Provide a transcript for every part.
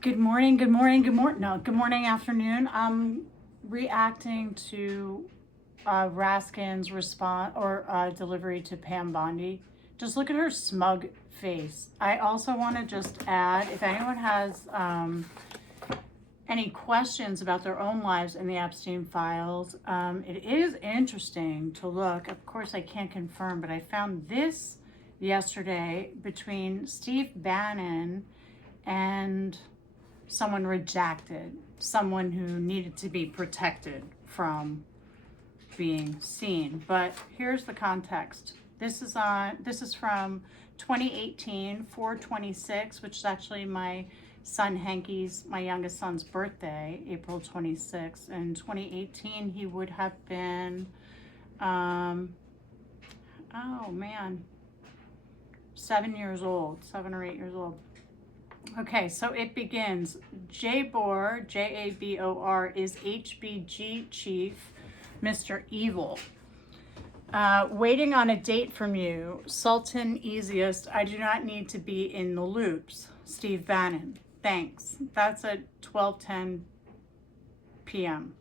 Good morning, good morning, good morning. No, good morning, afternoon. I'm reacting to Raskin's response or delivery to Pam Bondi. Just look at her smug face. I also want to just add, if anyone has any questions about their own lives in the Epstein files, it is interesting to look. Of course, I can't confirm, but I found this yesterday between Steve Bannon and someone redacted, someone who needed to be protected from being seen. But here's the context. This is from 2018, 4/26, which is actually my son Hanky's, my youngest son's birthday, April 26th. In 2018, he would have been, oh man, 7 years old, 7 or 8 years old. Okay, so it begins. Jabor, Jabor, is HBG chief, Mr. Evil. Waiting on a date from you, Sultan Easiest. I do not need to be in the loops. Steve Bannon. Thanks. That's at 12:10 p.m.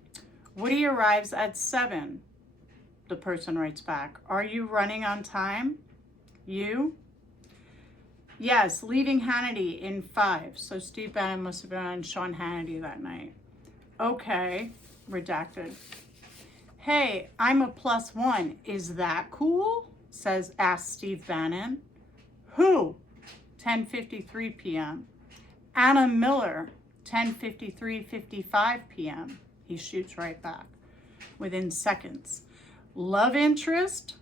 Woody arrives at 7. The person writes back. Are you running on time? You? Yes, leaving Hannity in 5. So Steve Bannon must have been on Sean Hannity that night. Okay, redacted. Hey, I'm a +1. Is that cool? Asks Steve Bannon. Who? 10:53 p.m. Anna Miller, 10:55 p.m. He shoots right back within seconds. Love interest?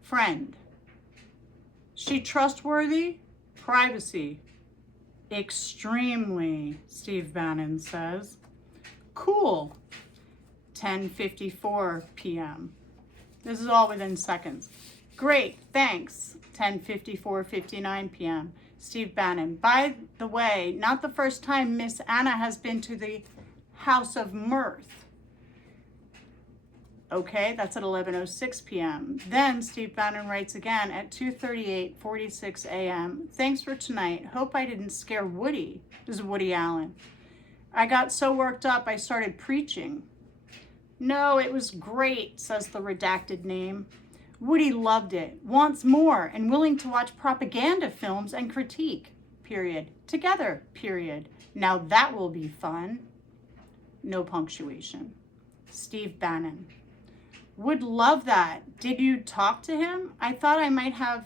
Friend. She trustworthy? Privacy. Extremely, Steve Bannon says. Cool. 10:54 p.m. This is all within seconds. Great, thanks. 10:59 p.m. Steve Bannon. By the way, not the first time Miss Anna has been to the House of Mirth. Okay, that's at 11:06 p.m. Then Steve Bannon writes again at 2:46 a.m. Thanks for tonight. Hope I didn't scare Woody. This is Woody Allen. I got so worked up I started preaching. No, it was great, says the redacted name. Woody loved it, wants more, and willing to watch propaganda films and critique. Period. Together. Period. Now that will be fun. No punctuation. Steve Bannon. Would love that. Did you talk to him? I thought I might have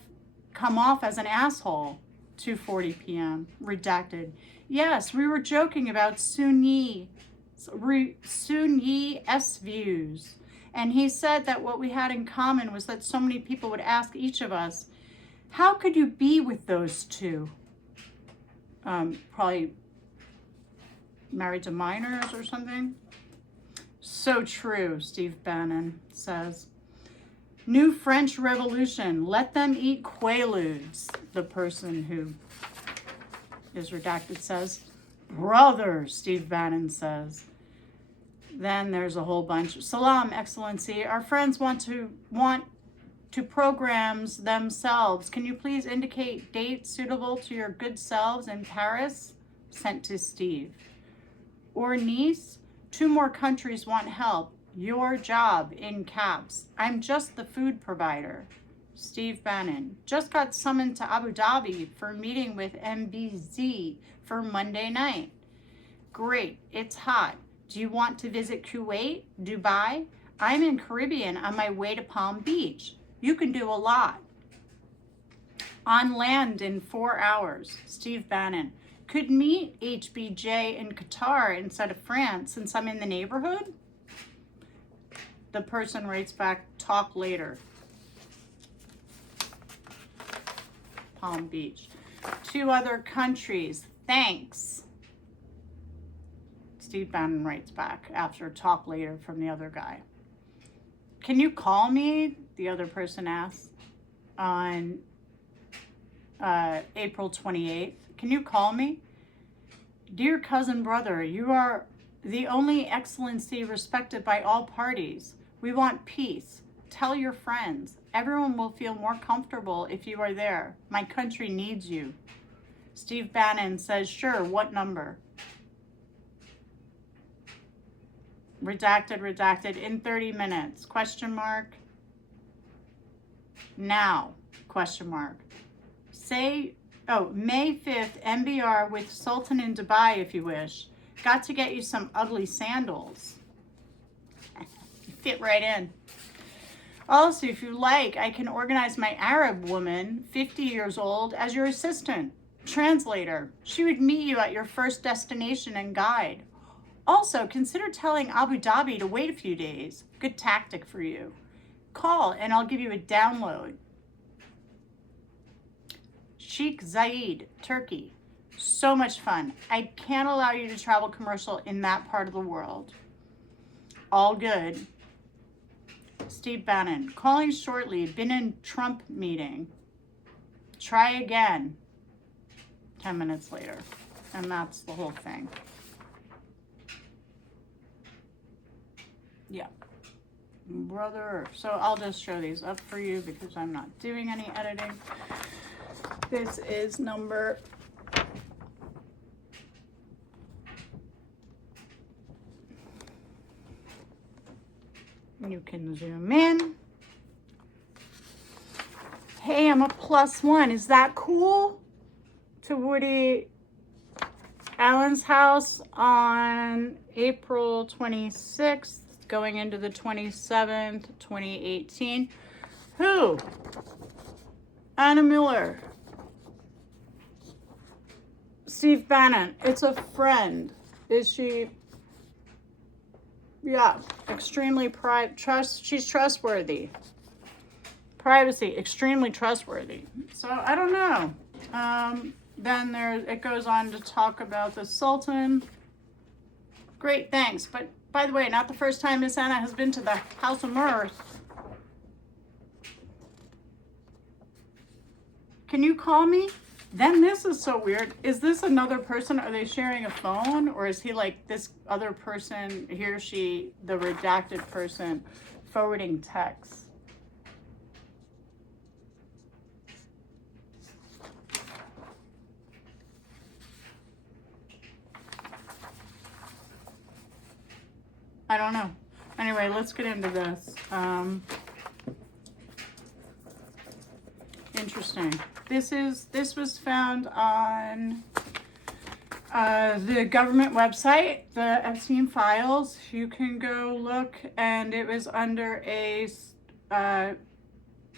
come off as an asshole. 2:40 p.m. Redacted. Yes, we were joking about Sun Yi's views. And he said that what we had in common was that so many people would ask each of us, how could you be with those two? Probably married to minors or something. So true, Steve Bannon says. New French Revolution. Let them eat quaaludes, the person who is redacted says. Brother, Steve Bannon says. Then there's a whole bunch. Salam, Excellency. Our friends want to programs themselves. Can you please indicate dates suitable to your good selves in Paris? Sent to Steve. Or Nice? 2 more countries want help. Your job, in caps. I'm just the food provider. Steve Bannon. Just got summoned to Abu Dhabi for a meeting with MBZ for Monday night. Great, it's hot. Do you want to visit Kuwait, Dubai? I'm in Caribbean on my way to Palm Beach. You can do a lot. On land in 4 hours. Steve Bannon. Could meet HBJ in Qatar instead of France since I'm in the neighborhood? The person writes back, talk later. Palm Beach. 2 other countries. Thanks. Steve Bannon writes back after talk later from the other guy. Can you call me? The other person asks on April 28th. Can you call me? Dear cousin brother, you are the only excellency respected by all parties. We want peace. Tell your friends. Everyone will feel more comfortable if you are there. My country needs you. Steve Bannon says, sure, what number? Redacted, redacted, in 30 minutes, question mark. Now, question mark. Say, oh, May 5th, MBR with Sultan in Dubai, if you wish. Got to get you some ugly sandals. You fit right in. Also, if you like, I can organize my Arab woman, 50 years old, as your assistant, translator. She would meet you at your first destination and guide. Also, consider telling Abu Dhabi to wait a few days. Good tactic for you. Call and I'll give you a download. Sheikh Zayed, Turkey. So much fun. I can't allow you to travel commercial in that part of the world. All good. Steve Bannon, calling shortly. Been in Trump meeting. Try again. 10 minutes later. And that's the whole thing. Yeah. Brother. So I'll just show these up for you because I'm not doing any editing. This is number... You can zoom in. Hey, I'm a +1. Is that cool? To Woody Allen's house on April 26th, going into the 27th, 2018. Who? Anna Miller. Steve Bannon. It's a friend. Is she... Yeah, extremely she's trustworthy. Privacy, extremely trustworthy. So I don't know. Then it goes on to talk about the Sultan. Great, thanks. But by the way, not the first time Miss Anna has been to the House of Mirth. Can you call me? Then this is so weird. Is this another person? Are they sharing a phone? Or is he like this other person, he or she, the redacted person, forwarding texts? I don't know. Anyway, let's get into this. Interesting. This was found on the government website, the Epstein Files. You can go look, and it was under a. They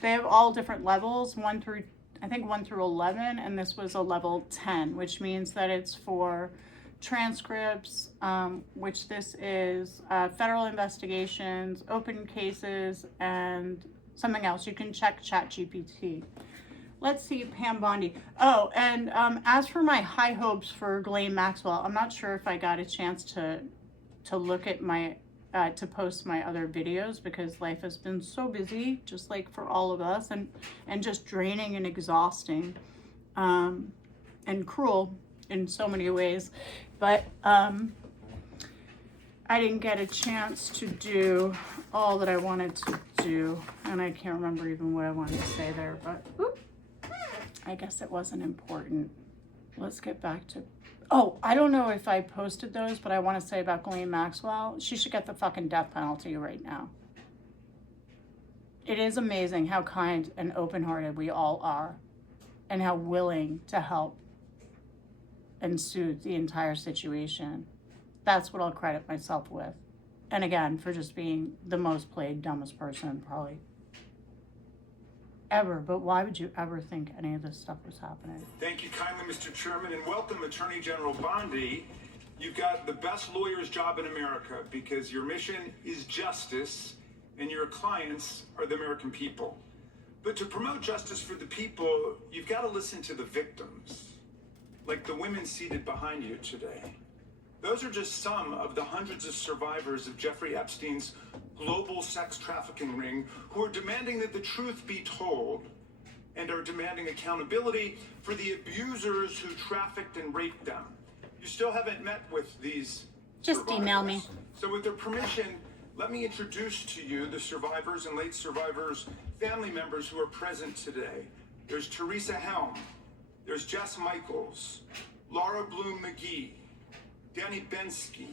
have all different levels, 1 through 11, and this was a level 10, which means that it's for transcripts, which this is federal investigations, open cases, and something else. You can check ChatGPT. Let's see, Pam Bondi. Oh, and as for my high hopes for Ghislaine Maxwell, I'm not sure if I got a chance to look at my, to post my other videos because life has been so busy, just like for all of us, and just draining and exhausting, and cruel in so many ways. But I didn't get a chance to do all that I wanted to do, and I can't remember even what I wanted to say there, but whoop. I guess it wasn't important. Let's get back to... Oh, I don't know if I posted those, but I want to say about Ghislaine Maxwell, she should get the fucking death penalty right now. It is amazing how kind and open-hearted we all are and how willing to help and soothe the entire situation. That's what I'll credit myself with. And again, for just being the most played, dumbest person probably ever, but why would you ever think any of this stuff was happening? Thank you kindly, Mr. Chairman, and welcome, Attorney General Bondi. You've got the best lawyer's job in America because your mission is justice and your clients are the American people. But to promote justice for the people, you've got to listen to the victims, like the women seated behind you today. Those are just some of the hundreds of survivors of Jeffrey Epstein's global sex trafficking ring who are demanding that the truth be told and are demanding accountability for the abusers who trafficked and raped them. You still haven't met with these Just email me. So with their permission, let me introduce to you the survivors and late survivors' family members who are present today. There's Teresa Helm, There's Jess Michaels, Laura Bloom McGee, Danny Bensky,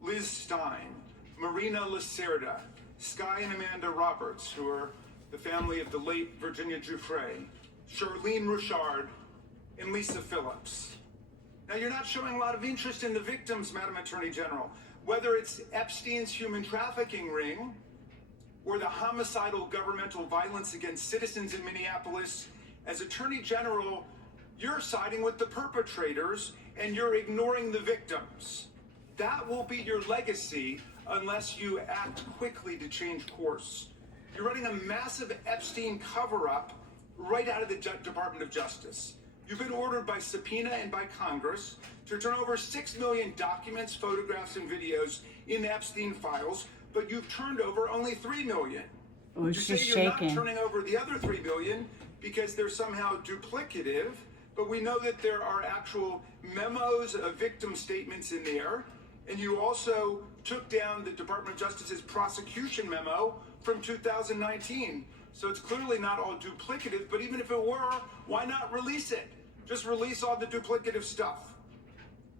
Liz Stein, Marina Lacerda, Sky and Amanda Roberts, who are the family of the late Virginia Giuffre, Charlene Richard, and Lisa Phillips. Now, you're not showing a lot of interest in the victims, Madam Attorney General. Whether it's Epstein's human trafficking ring or the homicidal governmental violence against citizens in Minneapolis, as Attorney General, you're siding with the perpetrators and you're ignoring the victims. That will be your legacy unless you act quickly to change course. You're running a massive Epstein cover-up right out of the Department of Justice. You've been ordered by subpoena and by Congress to turn over 6 million documents, photographs, and videos in Epstein files, but you've turned over only 3 million. Oh, You she's say you're shaking. not turning over the other 3 million because they're somehow duplicative, but we know that there are actual memos of victim statements in there, and you also took down the Department of Justice's prosecution memo from 2019. So it's clearly not all duplicative, but even if it were, why not release it? Just release all the duplicative stuff.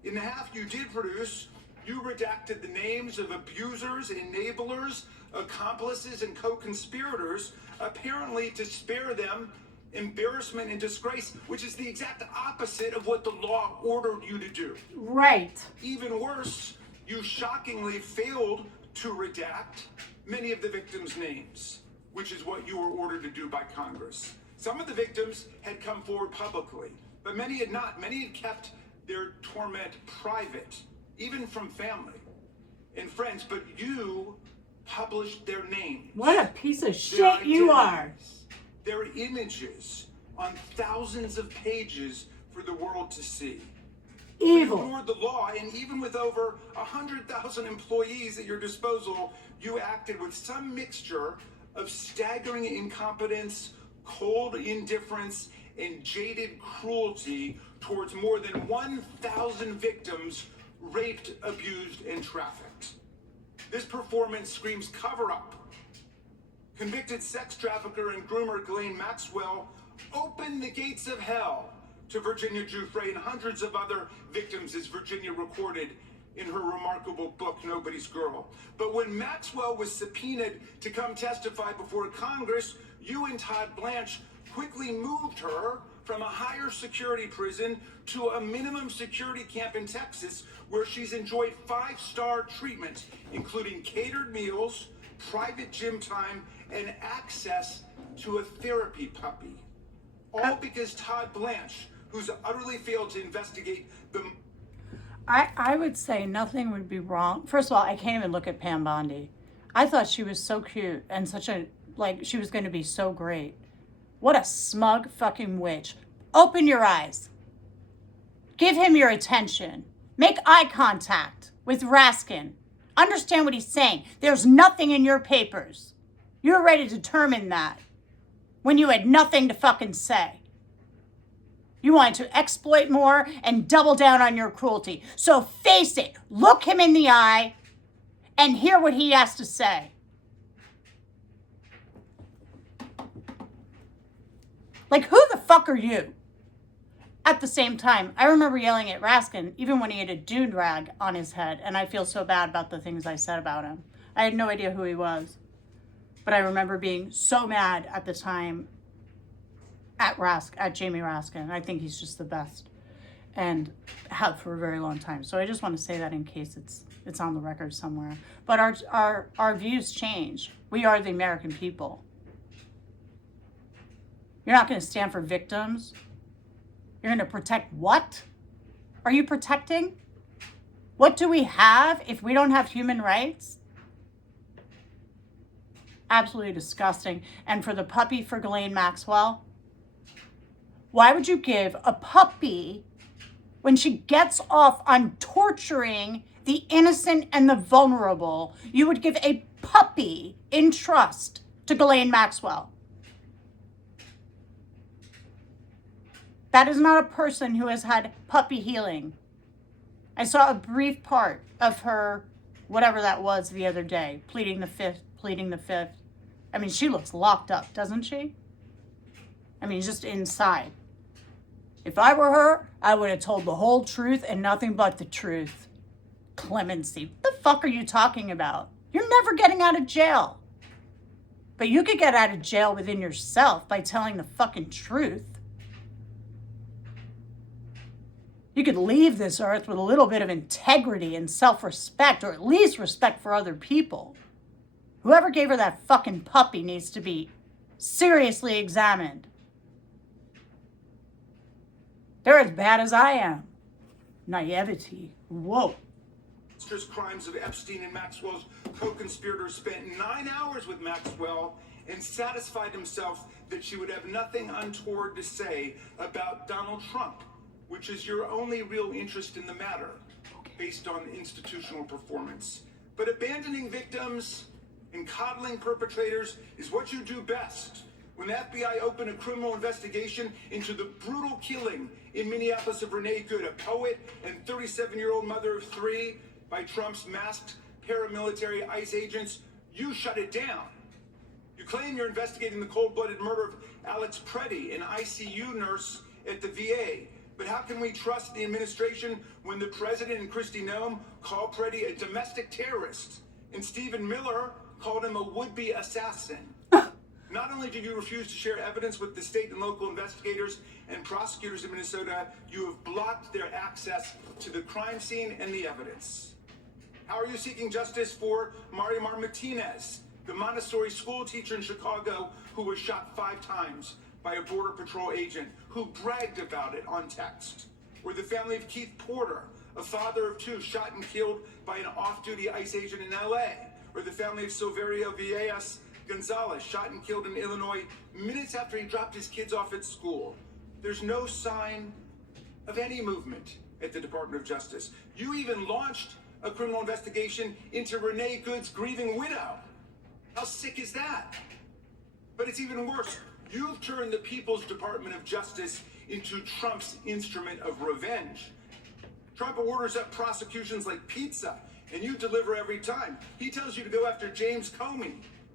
In the half you did produce, you redacted the names of abusers, enablers, accomplices, and co-conspirators, apparently to spare them embarrassment and disgrace, which is the exact opposite of what the law ordered you to do. Right. Even worse, you shockingly failed to redact many of the victims' names, which is what you were ordered to do by Congress. Some of the victims had come forward publicly, but many had not. Many had kept their torment private, even from family and friends, but you published their names. What a piece of Their shit you are. identities, their images on thousands of pages for the world to see. You Evil. ignored the law, and even with over 100,000 employees at your disposal, you acted with some mixture of staggering incompetence, cold indifference, and jaded cruelty towards more than 1,000 victims raped, abused, and trafficked. This performance screams cover-up. Convicted sex trafficker and groomer Ghislaine Maxwell opened the gates of hell to Virginia Giuffre and hundreds of other victims, as Virginia recorded in her remarkable book, Nobody's Girl. But when Maxwell was subpoenaed to come testify before Congress, you and Todd Blanche quickly moved her from a higher security prison to a minimum security camp in Texas, where she's enjoyed 5-star treatment, including catered meals, private gym time, and access to a therapy puppy. All because Todd Blanche, who's utterly failed to investigate the... I would say nothing would be wrong. First of all, I can't even look at Pam Bondi. I thought she was so cute and such a, like, she was going to be so great. What a smug fucking witch. Open your eyes. Give him your attention. Make eye contact with Raskin. Understand what he's saying. There's nothing in your papers. You already determined that when you had nothing to fucking say. You wanted to exploit more and double down on your cruelty. So face it, look him in the eye, and hear what he has to say. Like, who the fuck are you? At the same time, I remember yelling at Raskin, even when he had a dude rag on his head, and I feel so bad about the things I said about him. I had no idea who he was. But I remember being so mad at the time at Jamie Raskin. I think he's just the best, and have for a very long time. So I just want to say that in case it's on the record somewhere. But our views change. We are the American people. You're not going to stand for victims. You're going to protect what? Are you protecting? What do we have if we don't have human rights? Absolutely disgusting. And for the puppy for Ghislaine Maxwell, why would you give a puppy when she gets off on torturing the innocent and the vulnerable? You would give a puppy in trust to Ghislaine Maxwell. That is not a person who has had puppy healing. I saw a brief part of her, whatever that was the other day, pleading the fifth. I mean, she looks locked up, doesn't she? I mean, just inside. If I were her, I would have told the whole truth and nothing but the truth. Clemency. What the fuck are you talking about? You're never getting out of jail. But you could get out of jail within yourself by telling the fucking truth. You could leave this earth with a little bit of integrity and self-respect, or at least respect for other people. Whoever gave her that fucking puppy needs to be seriously examined. They're as bad as I am. Naivety. Whoa. Monstrous crimes of Epstein and Maxwell's co-conspirators spent 9 hours with Maxwell and satisfied himself that she would have nothing untoward to say about Donald Trump, which is your only real interest in the matter, based on institutional performance. But abandoning victims and coddling perpetrators is what you do best. When the FBI opened a criminal investigation into the brutal killing in Minneapolis of Renee Good, a poet and 37-year-old mother of 3, by Trump's masked paramilitary ICE agents, you shut it down. You claim you're investigating the cold-blooded murder of Alex Preddy, an ICU nurse at the VA. But how can we trust the administration when the president and Kristi Noem call Preddy a domestic terrorist and Stephen Miller called him a would-be assassin? Not only did you refuse to share evidence with the state and local investigators and prosecutors in Minnesota, you have blocked their access to the crime scene and the evidence. How are you seeking justice for Marimar Martinez, the Montessori school teacher in Chicago who was shot 5 times by a Border Patrol agent who bragged about it on text? Or the family of Keith Porter, a father of 2 shot and killed by an off-duty ICE agent in LA? Or the family of Silverio Villegas Gonzalez, shot and killed in Illinois minutes after he dropped his kids off at school? There's no sign of any movement at the Department of Justice. You even launched a criminal investigation into Renee Good's grieving widow. How sick is that? But it's even worse. You've turned the People's Department of Justice into Trump's instrument of revenge. Trump orders up prosecutions like pizza, and you deliver every time. He tells you to go after James Comey,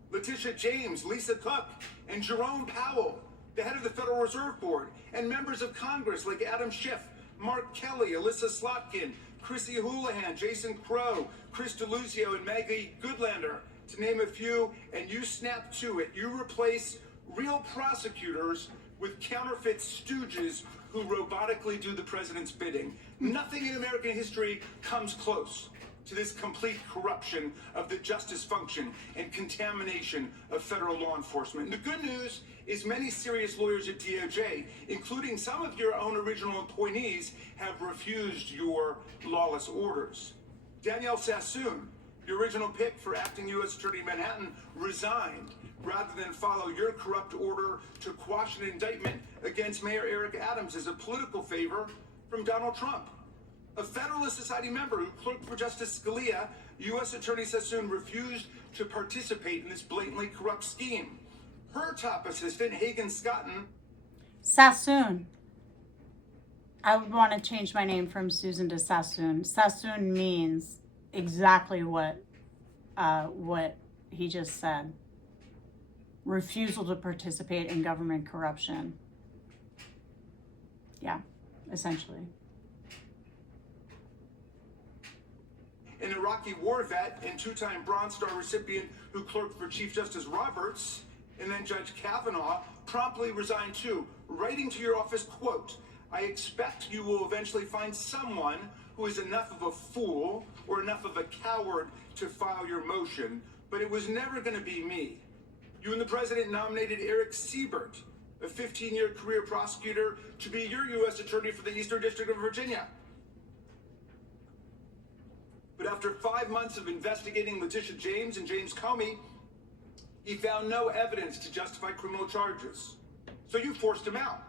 Letitia James, Lisa Cook, and Jerome Powell, the head of the Federal Reserve Board, and members of Congress like Adam Schiff, Mark Kelly, Alyssa Slotkin, Chrissy Houlihan, Jason Crow, Chris DeLuzio, and Maggie Goodlander, to name a few, and you snap to it. You replace real prosecutors with counterfeit stooges who robotically do the president's bidding. Nothing in American history comes close to this complete corruption of the justice function and contamination of federal law enforcement. And the good news is many serious lawyers at DOJ, including some of your own original appointees, have refused your lawless orders. Danielle Sassoon, the original pick for acting U.S. Attorney in Manhattan, resigned rather than follow your corrupt order to quash an indictment against Mayor Eric Adams as a political favor from Donald Trump. A Federalist Society member who clerked for Justice Scalia, U.S. Attorney Sassoon refused to participate in this blatantly corrupt scheme. Her top assistant, Hagen Scotton. Sassoon. I would want to change my name from Susan to Sassoon. Sassoon means exactly what he just said. Refusal to participate in government corruption. Yeah, essentially. An Iraqi war vet and 2-time Bronze Star recipient who clerked for Chief Justice Roberts, and then Judge Kavanaugh promptly resigned too, writing to your office, quote, "I expect you will eventually find someone who is enough of a fool or enough of a coward to file your motion, but it was never going to be me." You and the president nominated Eric Siebert, a 15-year career prosecutor, to be your U.S. attorney for the Eastern District of Virginia. But after 5 months of investigating Letitia James and James Comey, he found no evidence to justify criminal charges. So you forced him out.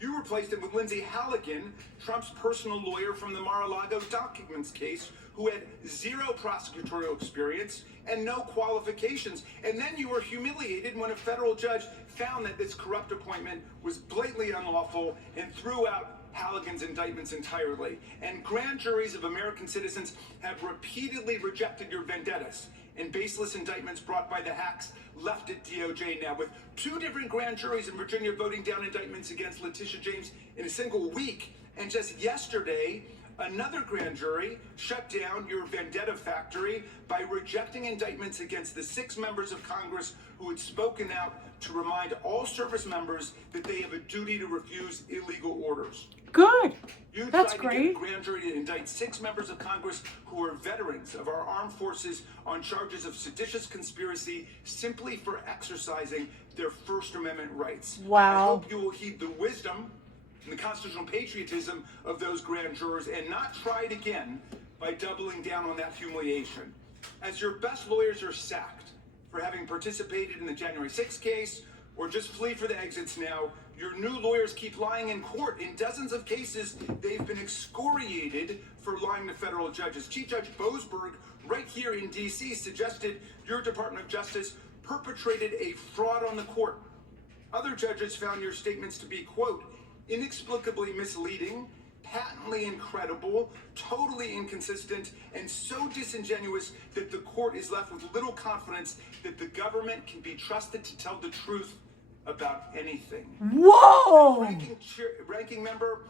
You replaced him with Lindsay Halligan, Trump's personal lawyer from the Mar-a-Lago documents case, who had 0 prosecutorial experience and no qualifications. And then you were humiliated when a federal judge found that this corrupt appointment was blatantly unlawful and threw out Halligan's indictments entirely. And grand juries of American citizens have repeatedly rejected your vendettas and baseless indictments brought by the hacks left at DOJ now, with 2 different grand juries in Virginia voting down indictments against Letitia James in a single week. And just yesterday, another grand jury shut down your vendetta factory by rejecting indictments against the 6 members of Congress who had spoken out to remind all service members that they have a duty to refuse illegal orders. Good. You That's tried to great. get a grand jury to indict 6 members of Congress who are veterans of our armed forces on charges of seditious conspiracy simply for exercising their First Amendment rights. Wow. I hope you will heed the wisdom and the constitutional patriotism of those grand jurors and not try it again by doubling down on that humiliation. As your best lawyers are sacked for having participated in the January 6th case or just flee for the exits now, your new lawyers keep lying in court. In dozens of cases, they've been excoriated for lying to federal judges. Chief Judge Boasberg, right here in D.C., suggested your Department of Justice perpetrated a fraud on the court. Other judges found your statements to be, quote, inexplicably misleading, patently incredible, totally inconsistent, and so disingenuous that the court is left with little confidence that the government can be trusted to tell the truth about anything. Whoa! Ranking member,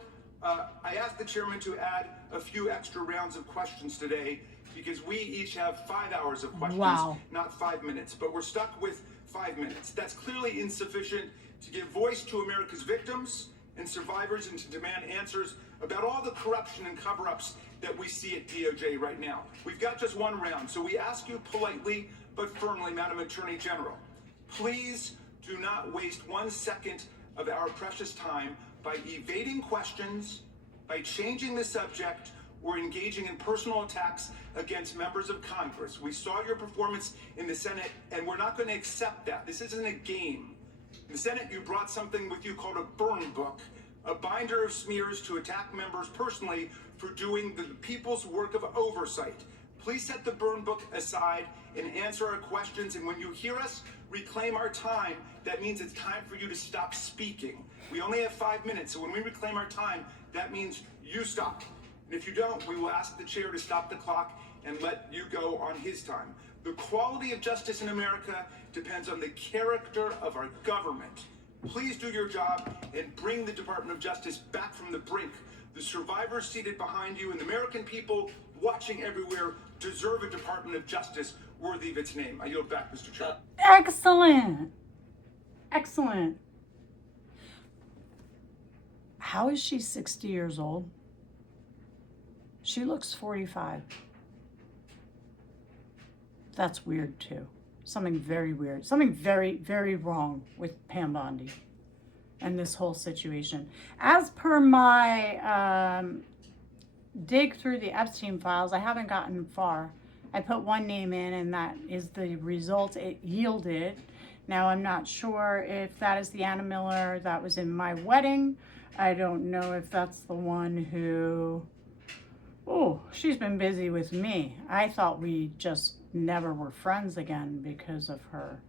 I asked the chairman to add a few extra rounds of questions today because we each have 5 hours of questions, Wow. not 5 minutes, but we're stuck with 5 minutes. That's clearly insufficient to give voice to America's victims and survivors and to demand answers about all the corruption and cover-ups that we see at DOJ right now. We've got just 1 round, so we ask you politely but firmly, Madam Attorney General, please do not waste 1 second of our precious time by evading questions, by changing the subject, or engaging in personal attacks against members of Congress. We saw your performance in the Senate, and we're not going to accept that. This isn't a game. In the Senate, you brought something with you called a burn book, a binder of smears to attack members personally for doing the people's work of oversight. Please set the burn book aside and answer our questions, and when you hear us reclaim our time, that means it's time for you to stop speaking. We only have 5 minutes, so when we reclaim our time, that means you stop. And if you don't, we will ask the chair to stop the clock and let you go on his time. The quality of justice in America depends on the character of our government. Please do your job and bring the Department of Justice back from the brink. The survivors seated behind you and the American people watching everywhere deserve a Department of Justice worthy of its name. I yield back, Mr. Chair. Excellent. Excellent. How is she 60 years old? She looks 45. That's weird too. Something very weird. Something very, very wrong with Pam Bondi and this whole situation. As per my dig through the Epstein files, I haven't gotten far. I put 1 name in and that is the result it yielded. Now I'm not sure if that is the Anna Miller that was in my wedding. I don't know if that's the one who, oh, she's been busy with me. I thought we just never were friends again because of her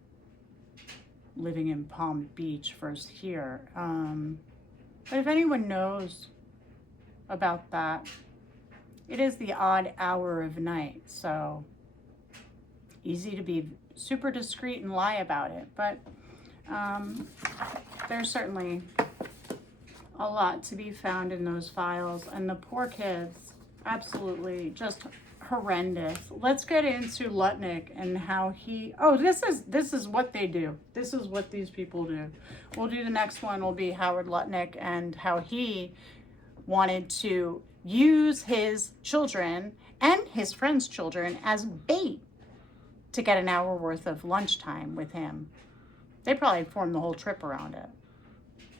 living in Palm Beach first here. But if anyone knows about that, it is the odd hour of night, so easy to be super discreet and lie about it. But there's certainly a lot to be found in those files, and the poor kids, absolutely just horrendous. Let's get into Lutnick and how he, oh, this is what they do. This is what these people do. We'll do the next one will be Howard Lutnick and how he wanted to use his children and his friends' children as bait to get an hour worth of lunchtime with him. They probably formed the whole trip around it.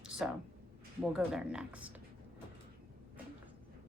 So we'll go there next.